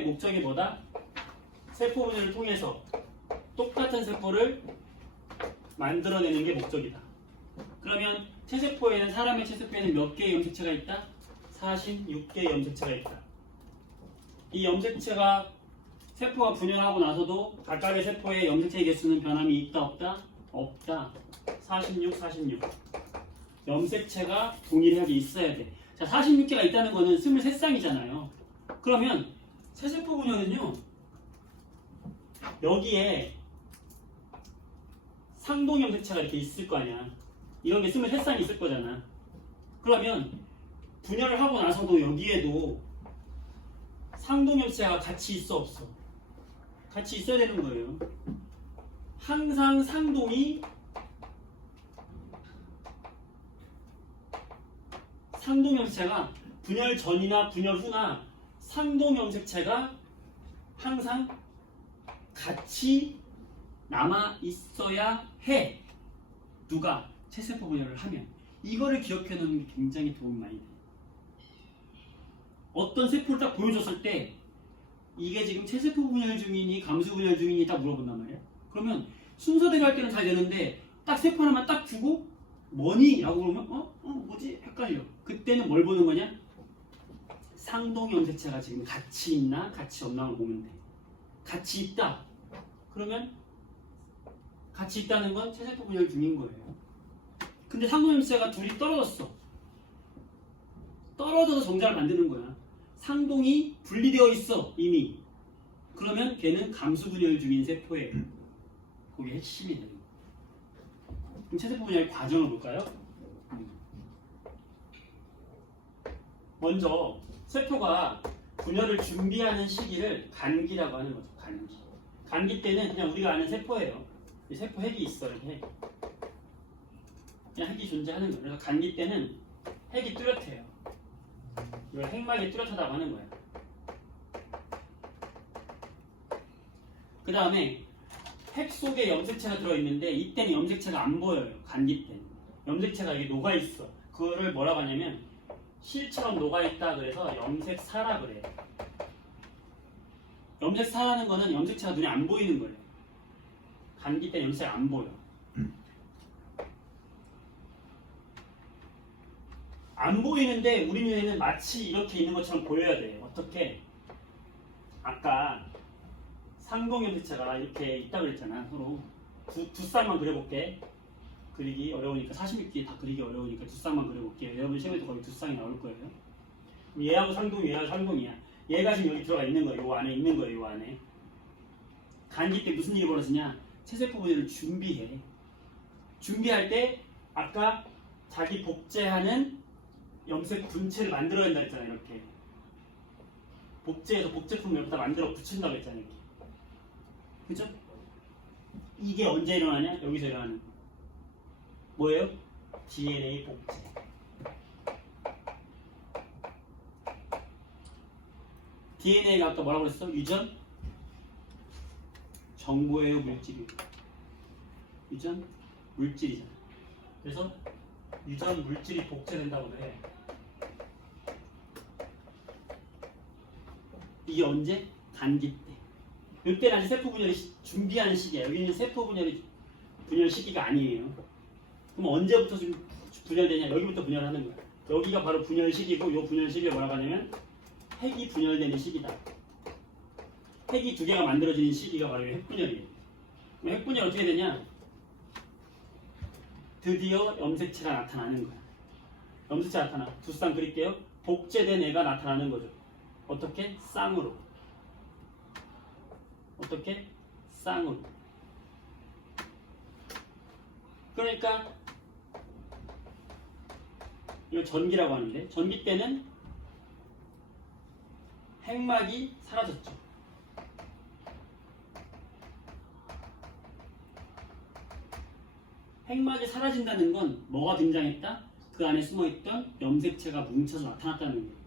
목적이 뭐다? 세포 분열을 통해서 똑같은 세포를 만들어내는 게 목적이다. 그러면 체세포에는 사람의 체세포에는 몇 개의 염색체가 있다? 46개의 염색체가 있다. 이 염색체가 세포가 분열하고 나서도 각각의 세포의 염색체 개수는 변함이 있다 없다? 없다. 46, 46. 염색체가 동일하게 있어야 돼. 자, 46개가 있다는 거는 23쌍이잖아요. 그러면 세세포 분열은요. 여기에 상동 염색체가 이렇게 있을 거 아니야. 이런 게 23쌍이 있을 거잖아. 그러면 분열을 하고 나서도 여기에도 상동 염색체가 같이 있어 없어? 같이 있어야 되는 거예요. 항상 상동이 상동 염색체가 분열 전이나 분열 후나 상동 염색체가 항상 같이 남아 있어야 해. 누가 체세포 분열을 하면 이거를 기억해 놓는 게 굉장히 도움이 많이 돼요. 어떤 세포를 딱 보여줬을 때 이게 지금 체세포 분열 중이니 감수 분열 중이니 딱 물어본단 말이야. 그러면 순서대로 할 때는 잘 되는데 딱 세포 하나만 딱 주고 뭐니? 라고 그러면 어? 어 뭐지? 헷갈려. 그때는 뭘 보는 거냐? 상동 염색체가 지금 같이 있나 같이 없나를 보면 돼. 같이 있다. 그러면 같이 있다는 건 체세포 분열 중인 거예요. 근데 상동 염색체가 둘이 떨어졌어. 떨어져서 정자를 만드는 거야. 상동이 분리되어 있어 이미. 그러면 걔는 감수 분열 중인 세포예요. 그게 핵심이 되는 거예요. 그럼 체세포 분열 과정을 볼까요? 먼저 세포가 분열을 준비하는 시기를 간기라고 하는 거죠. 간기. 간기 때는 그냥 우리가 아는 세포예요. 이 세포 핵이 있어 이렇게 핵. 그냥 핵이 존재하는 거예요. 그래서 간기 때는 핵이 뚜렷해요. 이걸 핵막이 뚜렷하다고 하는 거예요. 그 다음에 핵 속에 염색체가 들어있는데 이때는 염색체가 안 보여요. 간기 때는. 염색체가 이게 녹아있어. 그거를 뭐라고 하냐면 실처럼 녹아있다 그래서 염색사라 그래요. 염색사라는 거는 염색체가 눈에 안 보이는 거예요. 감기 때 염색이 안 보여. 안 보이는데 우리 눈에는 마치 이렇게 있는 것처럼 보여야 돼요. 어떻게? 아까 상동 염색체가 이렇게 있다고 그랬잖아. 서로 두, 두 쌍만 그려볼게. 그리기 어려우니까 46개 다 그리기 어려우니까 두 쌍만 그려볼게요. 여러분 시험에도 거의 두 쌍이 나올 거예요. 얘하고 상동이 얘하고 상동이야. 얘가 지금 여기 들어가 있는 거예요. 요 안에 있는 거예요. 요 안에. 간기 때 무슨 일이 벌어지냐? 체세포 분열을 준비해. 준비할 때 아까 자기 복제하는 염색 분체를 만들어야 된다 했잖아요. 이렇게. 복제해서 복제품 여기다 만들어 붙인다고 했잖아요. 이렇게. 그죠? 이게 언제 일어나냐? 여기서 일어나는 거. 뭐예요? DNA 복제. DNA가 아까 뭐라고 그랬어? 유전? 정보예요, 물질이에요? 유전? 물질이잖아. 그래서 유전 물질이 복제된다고 그래. 이게 언제? 간기 때. 이때는 아직 세포 분열이 시- 준비하는 시기야. 여기는 세포 분열이 분열 시기가 아니에요. 그럼 언제부터 좀 분열되냐? 여기부터 분열하는 거야. 여기가 바로 분열 시기고, 이 분열 시기를 뭐라고 하냐면 핵이 분열되는 시기다. 핵이 두 개가 만들어지는 시기가 바로 이 핵분열이에요. 핵분열 어떻게 되냐? 드디어 염색체가 나타나는 거야. 염색체 나타나. 두 쌍 그릴게요. 복제된 애가 나타나는 거죠. 어떻게? 쌍으로. 어떻게? 쌍으로. 그러니까 이거 전기라고 하는데 전기 때는 핵막이 사라졌죠. 핵막이 사라진다는 건 뭐가 등장했다? 그 안에 숨어있던 염색체가 뭉쳐서 나타났다는 거예요.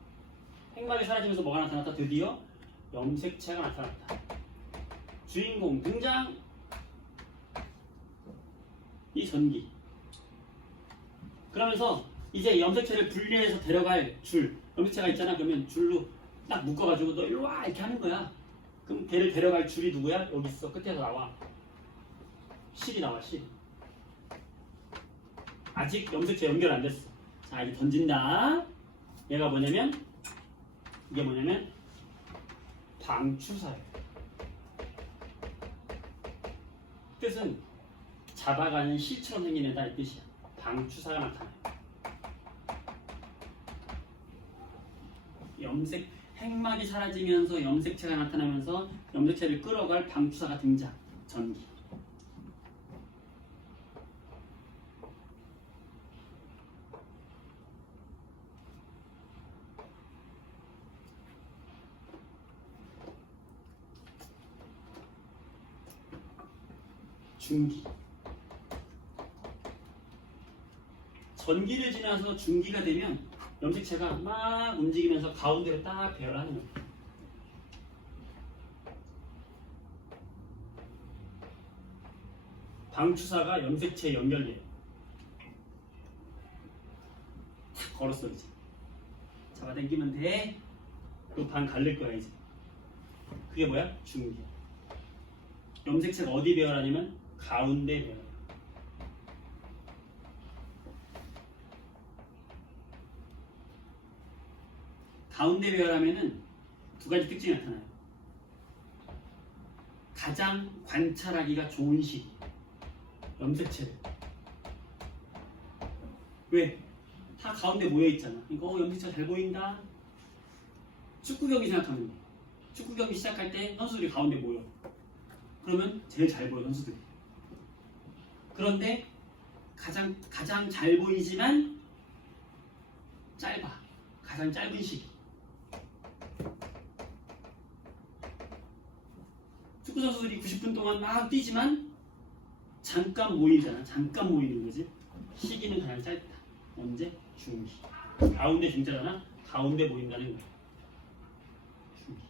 핵막이 사라지면서 뭐가 나타났다? 드디어 염색체가 나타났다. 주인공 등장! 이 전기. 그러면서 이제 염색체를 분리해서 데려갈 줄, 염색체가 있잖아. 그러면 줄로 딱 묶어가지고 너 일로 와 이렇게 하는 거야. 그럼 걔를 데려갈 줄이 누구야? 여기 있어 끝에서 나와. 실이 나와 실. 아직 염색체 연결 안 됐어. 자 이제 던진다. 얘가 뭐냐면 이게 뭐냐면 방추사예요. 뜻은 잡아가는 실처럼 생긴 애다 이 뜻이야. 방추사가 나타나요. 염색 핵막이 사라지면서 염색체가 나타나면서 염색체를 끌어갈 방추사가 등장. 전기. 중기. 전기를 지나서 중기가 되면 염색체가 막 움직이면서 가운데로 딱 배열하는 거예요. 방추사가 염색체에 연결돼요. 탁 걸었어 이제. 잡아당기면 돼. 그방 갈릴 거야 이제. 그게 뭐야? 중기. 염색체가 어디 배열하냐면 가운데 배열. 가운데 배열하면은 두 가지 특징이 나타나요. 가장 관찰하기가 좋은 시기. 염색체를. 왜? 다 가운데 모여 있잖아. 이거 어, 염색체 잘 보인다. 축구 경기 생각하면 돼. 축구 경기 시작할 때 선수들이 가운데 모여. 그러면 제일 잘 보여 선수들이. 그런데 가장 가장 잘 보이지만 짧아. 가장 짧은 시기. 축구 선수들이 90분 동안 막 뛰지만 잠깐 모이잖아. 잠깐 모이는 거지. 시기는 가장 짧다. 언제? 중기. 가운데 중자잖아. 가운데 모인다는 거야. 중기.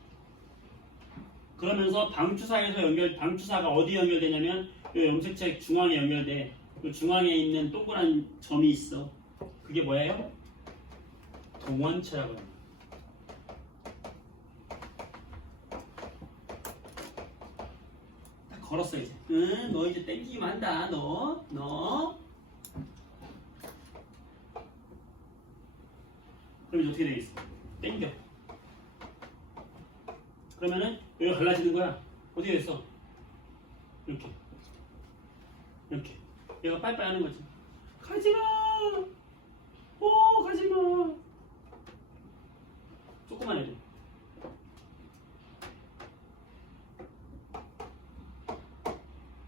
그러면서 방추사에서 연결, 방추사가 어디 연결되냐면 이 염색체 중앙에 연결돼. 그 중앙에 있는 동그란 점이 있어. 그게 뭐예요? 동원체라고 합니다. 딱 걸었어 이제. 응, 너 이제 땡기기만 한다. 너, 너. 그럼 이제 어떻게 되겠어? 땡겨. 그러면은 여기가 갈라지는 거야. 어떻게 됐어? 이렇게. 이렇게. 얘가 빠이빠이 하는 거지. 가지마! 오, 가지마! 조금만 해도.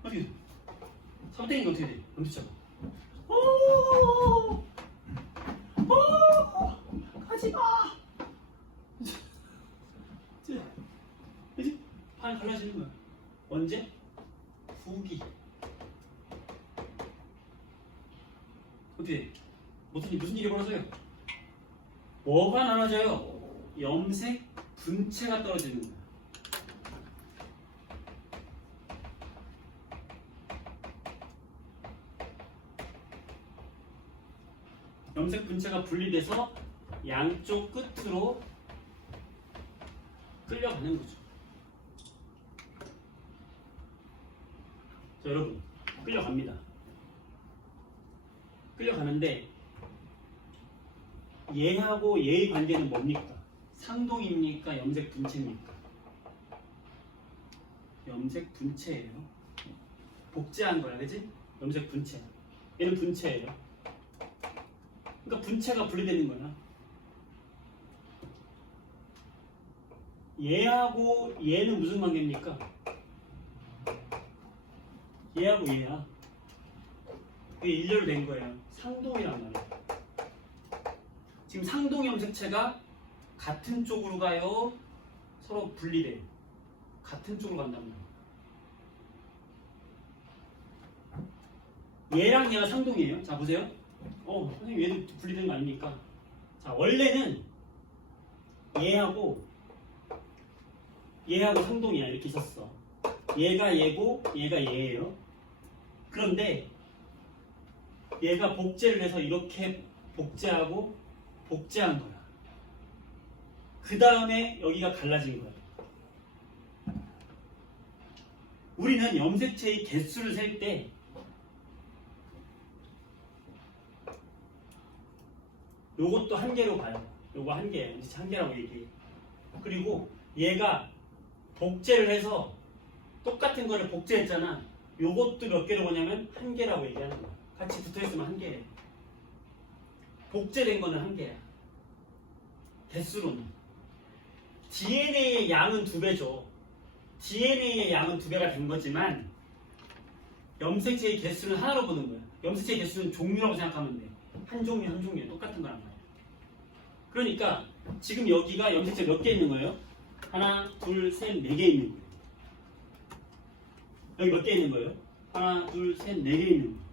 어떻게 돼? 삼땡이가 어떻게 돼? 엄지처럼. 오! 오! 가지 마! 이제, 이제 반 갈라지는 거야. 언제? 후기. 어떻게? 어떻게 무슨 일이 벌어져요? 뭐가 나눠져요? 염색 분체가 떨어지는. 염색 분리돼서 양쪽 끝으로 끌려가는 거죠. 자, 여러분, 끌려갑니다. 끌려가는데 얘하고 얘의 관계는 뭡니까? 상동입니까? 염색 분체입니까? 염색 분체예요. 복제한 거야, 그지? 염색 분체. 얘는 분체예요. 그러니까 분체가 분리되는 거야. 얘하고 얘는 무슨 관계입니까? 얘하고 얘야. 그게 일렬로 된 거예요. 상동이란 말이야. 지금 상동 염색체가 같은 쪽으로 가요. 서로 분리돼요. 같은 쪽으로 간단 말이야. 얘랑 얘가 상동이에요. 자 보세요. 어, 선생님 얘도 분리된 거 아닙니까? 자, 원래는 얘하고 얘하고 상동이야 이렇게 있었어. 얘가 얘고 얘가 얘예요. 그런데 얘가 복제를 해서 이렇게 복제하고 복제한 거야. 그 다음에 여기가 갈라진 거예요. 우리는 염색체의 개수를 셀 때 요것도 한 개로 봐요. 요거 한 개, 염색체 한 개라고 얘기해. 그리고 얘가 복제를 해서 똑같은 거를 복제했잖아. 요것도 몇 개로 보냐면 한 개라고 얘기하는 거야. 같이 붙어 있으면 한 개래. 복제된 거는 한 개야. 개수로는. DNA의 양은 두 배죠. DNA의 양은 두 배가 된 거지만 염색체의 개수는 하나로 보는 거야. 염색체의 개수는 종류라고 생각하면 돼. 한 종류 한 종류 똑같은 거란 말이야. 그러니까 지금 여기가 염색체 몇 개 있는 거예요? 하나, 둘, 셋, 네 개 있는 거예요. 여기 몇 개 있는 거예요? 하나, 둘, 셋, 네 개 있는 거예요.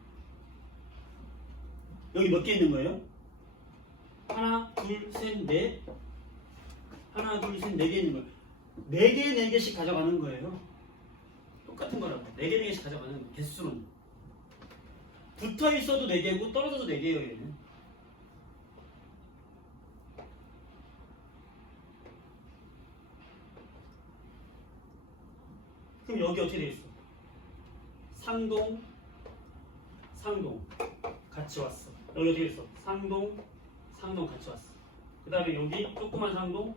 여기 몇 개 있는 거예요? 하나, 둘, 셋, 넷. 하나, 둘, 셋, 네 개 있는 거예요. 네 개, 네 개씩 가져가는 거예요. 똑같은 거라고. 네 개, 네 개씩 가져가는 거. 개수는. 붙어 있어도 네 개고 떨어져도 네 개예요, 얘는. 그럼 여기 어떻게 돼 있어? 상동, 상동 같이 왔어. 여기 어떻게 있어? 상동, 상동 같이 왔어. 그 다음에 여기 조그만 상동,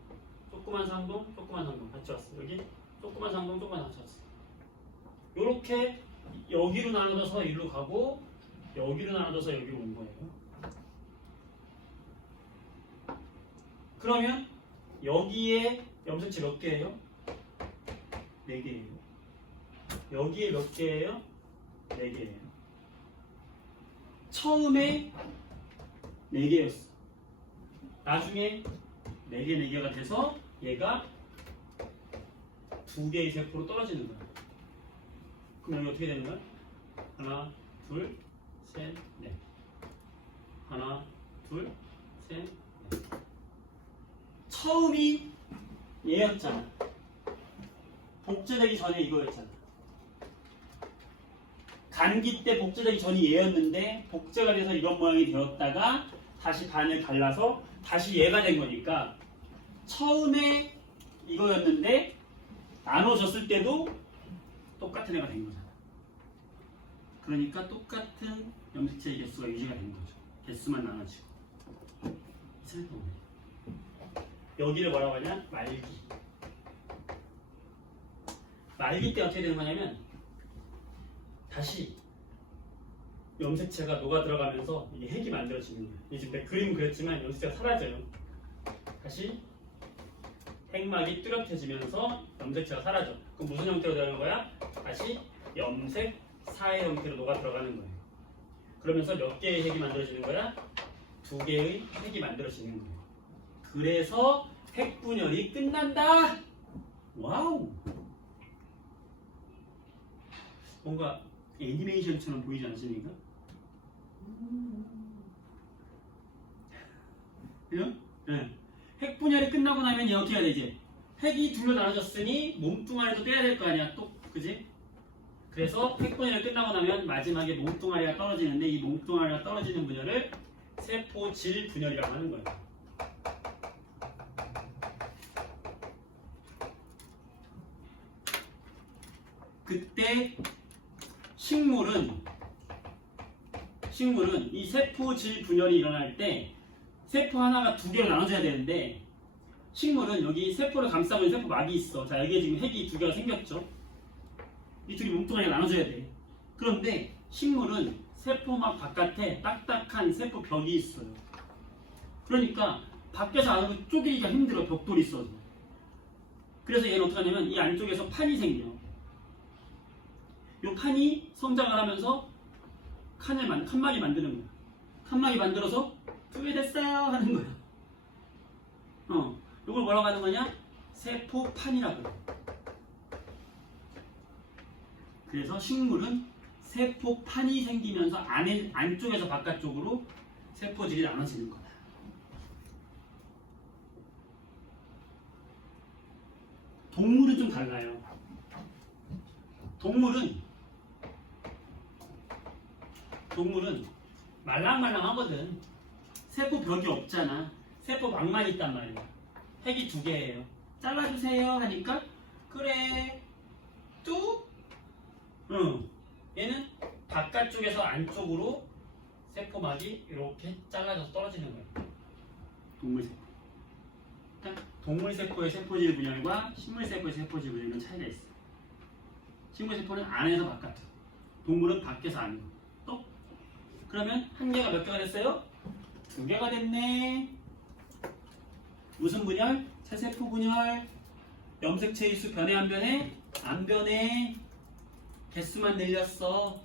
조그만 상동, 조그만 상동 같이 왔어. 여기 조그만 상동, 조그만 상동 같이 왔어. 요렇게 여기로 나눠져서 이리로 가고 여기로 나눠져서 여기로 온 거예요. 그러면 여기에 염색체 몇 개예요? 네 개예요. 여기에 몇 개예요? 네 개예요. 처음에 네 개였어. 나중에 네 개, 네 개가 돼서 얘가 두 개의 세포로 떨어지는 거야. 그럼 여기 어떻게 되는 거야? 하나, 둘, 셋, 넷. 하나, 둘, 셋, 넷. 처음이 얘였잖아. 복제되기 전에 이거였잖아. 간기 때 복제되기 전이 얘였는데 복제가 돼서 이런 모양이 되었다가 다시 반을 갈라서 다시 얘가 된 거니까 처음에 이거였는데 나눠졌을 때도 똑같은 애가 된 거잖아. 그러니까 똑같은 염색체의 개수가 유지가 된 거죠. 개수만 나눠지고. 여기를 뭐라고 하냐? 말기. 말기 때 어떻게 되는 거냐면 다시 염색체가 녹아 들어가면서 이게 핵이 만들어지는 거예요. 이 지금 내 그림 그렸지만 염색체가 사라져요. 다시 핵막이 뚜렷해지면서 염색체가 사라져. 그럼 무슨 형태로 되는 거야? 다시 염색 사의 형태로 녹아 들어가는 거예요. 그러면서 몇 개의 핵이 만들어지는 거야? 두 개의 핵이 만들어지는 거예요. 그래서 핵 분열이 끝난다. 와우. 뭔가 애니메이션처럼 보이지 않습니까? 그죠? 네. 핵 분열이 끝나고 나면 해야 되지? 핵이 둘로 나눠졌으니 몸뚱아리도 떼야 될 거 아니야, 또, 그지? 그래서 핵 분열이 끝나고 나면 마지막에 몸뚱아리가 떨어지는데 이 몸뚱아리가 떨어지는 분열을 세포질 분열이라고 하는 거예요. 그때 식물은 식물은 이 세포질 분열이 일어날 때 세포 하나가 두 개로 나눠져야 되는데 식물은 여기 세포를 감싸고 있는 세포 막이 있어. 자 여기에 지금 핵이 두 개가 생겼죠. 이 둘이 몸뚱아리가 나눠져야 돼. 그런데 식물은 세포막 바깥에 딱딱한 세포 벽이 있어요. 그러니까 밖에서 안으로 쪼개기가 힘들어 벽돌이 있어서. 그래서 얘는 어떻게 하냐면 이 안쪽에서 판이 생겨. 이 판이 성장을 하면서 칸을 만, 칸막이 만드는 거야. 칸막이 만들어서 두개 됐어요 하는 거야. 어, 이걸 뭐라고 하는 거냐? 세포판이라고. 해. 그래서 식물은 세포판이 생기면서 안에 안쪽에서 바깥쪽으로 세포질이 나눠지는 거다. 동물은 좀 달라요. 동물은 동물은 말랑말랑하거든. 세포 벽이 없잖아. 세포 막만 있단 말이야. 핵이 두 개예요. 잘라주세요 하니까 그래 뚝 응. 얘는 바깥쪽에서 안쪽으로 세포막이 이렇게 잘라져서 떨어지는 거예요. 동물세포. 동물세포의 세포질 분열과 식물세포의 세포질 분열은 차이가 있어요. 식물세포는 안에서 바깥으로, 동물은 밖에서 안으로. 또 그러면 한 개가 몇 개가 됐어요? 두 개가 됐네. 무슨 분열? 세세포 분열. 염색체 일수 변해 안 변해? 안 변해. 개수만 늘렸어.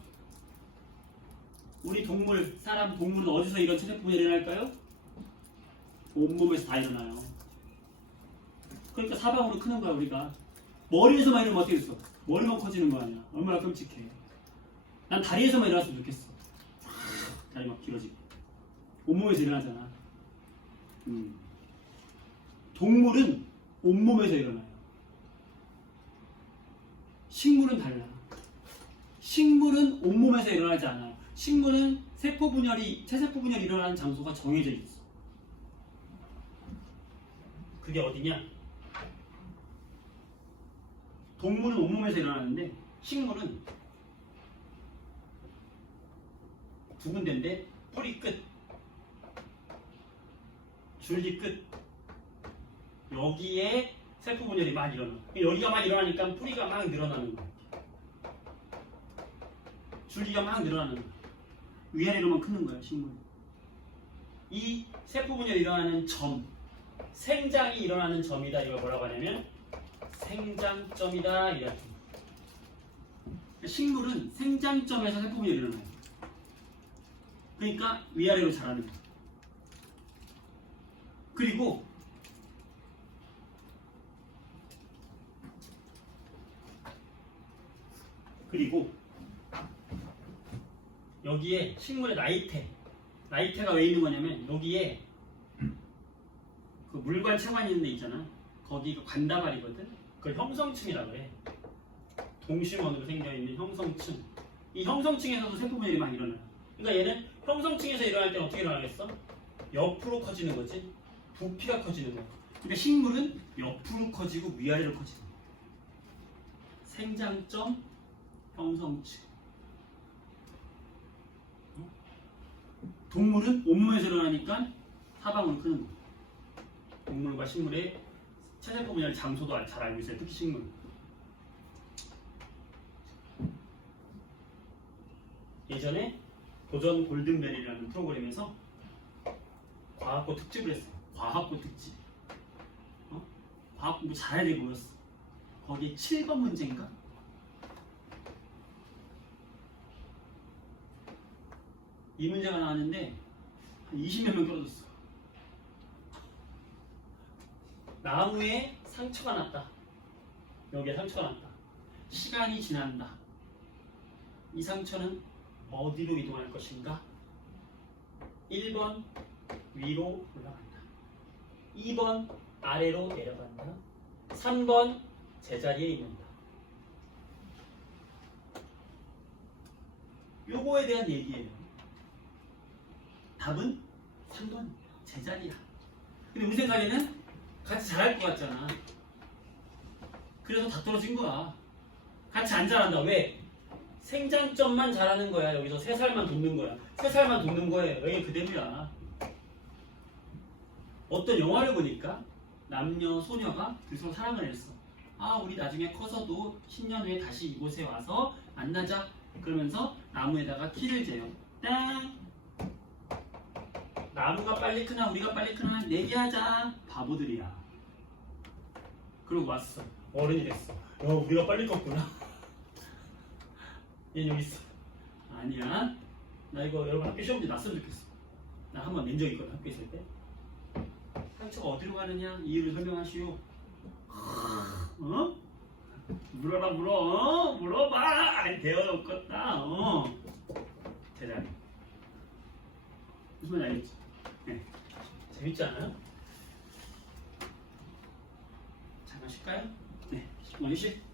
우리 동물, 사람, 동물은 어디서 이런 체세포 분열이 일어날까요? 온몸에서 다 일어나요. 그러니까 사방으로 크는 거야 우리가. 머리에서만 일어나면 어떻게 됐어? 머리만 커지는 거 아니야. 얼마나 끔찍해. 난 다리에서만 일어났으면 좋겠어. 싹 다리 막 길어지고. 온몸에서 일어나잖아. 음. 동물은 온몸에서 일어나요. 식물은 달라. 식물은 온몸에서 일어나지 않아요. 식물은 세포 분열이 체세포 분열이 일어나는 장소가 정해져 있어. 그게 어디냐? 동물은 온몸에서 일어나는데 식물은 두 군데인데 뿌리 끝, 줄기 끝 여기에 세포 분열이 막 일어나. 여기가 막 일어나니까 뿌리가 막 늘어나는 거야. 줄기가 막 늘어나는 거야. 위아래로만 크는 거야 식물. 이 세포 분열이 일어나는 점, 생장이 일어나는 점이다. 이걸 뭐라고 하냐면 생장점이다. 이렇게. 식물은 생장점에서 세포 분열이 일어나요. 그러니까 위아래로 자라는 거야. 그리고 그리고 여기에 식물의 나이테 나이테가 왜 있는 거냐면 여기에 그 물관 체관 있는 데 있잖아. 거기가 관다발이거든. 그걸 형성층이라 그래 동심원으로 생겨있는 형성층. 이 형성층에서도 세포분열이 많이 일어나요 그러니까 얘는 형성층에서 일어날 때는 어떻게 일어나겠어? 옆으로 커지는 거지. 부피가 커지는 거야 그러니까 식물은 옆으로 커지고 위아래로 커지는 거야 생장점 형성층 동물은 온몸에서 일어나니까 사방으로 크는 거야 동물과 식물의 체세포 분열 장소도 잘 알고 있어요 특히 식물 예전에 도전 골든벨이라는 프로그램에서 과학고 특집을 했어요. 과학고 특집. 어? 과학 공부 잘해야 돼 보였어. 거기에 7번 문제인가? 이 문제가 나왔는데 한 20몇 명 떨어졌어. 나무에 상처가 났다. 여기에 상처가 났다. 시간이 지난다. 이 상처는 어디로 이동할 것인가? 1번 위로 올라간다. 2번 아래로 내려간다. 3번 제자리에 있는다. 요거에 대한 얘기예요. 답은 3번 제자리야. 근데 생각에는 같이 잘할 것 같잖아. 그래서 다 떨어진 거야. 같이 안 잘한다. 왜? 생장점만 잘하는 거야. 여기서 세 살만 돕는 거야. 세 살만 돕는 거예요. 여기 그대로야. 어떤 영화를 보니까 남녀 소녀가 둘이서 사랑을 했어. 아, 우리 나중에 커서도 10년 후에 다시 이곳에 와서 만나자. 그러면서 나무에다가 키를 재요. 땡! 나무가 빨리 크나 우리가 빨리 크나 내기하자. 바보들이야. 그러고 왔어. 어른이 됐어. 야, 우리가 빨리 컸구나. 얘 여기 있어. 아니야. 나 이거 여러분 학교 시험 문제 났으면 좋겠어. 나 한 번 낸 적 있거든 학교 있을 때. 상처가 어디로 가느냐 이유를 설명하시오. 어? 물어라 물어. 어? 물어봐. 아이 대화가 없겠다. 어. 대단해. 무슨 말인지 알겠지? 네. 재밌지 않아요? 잠깐 쉴까요? 네. 10분 휴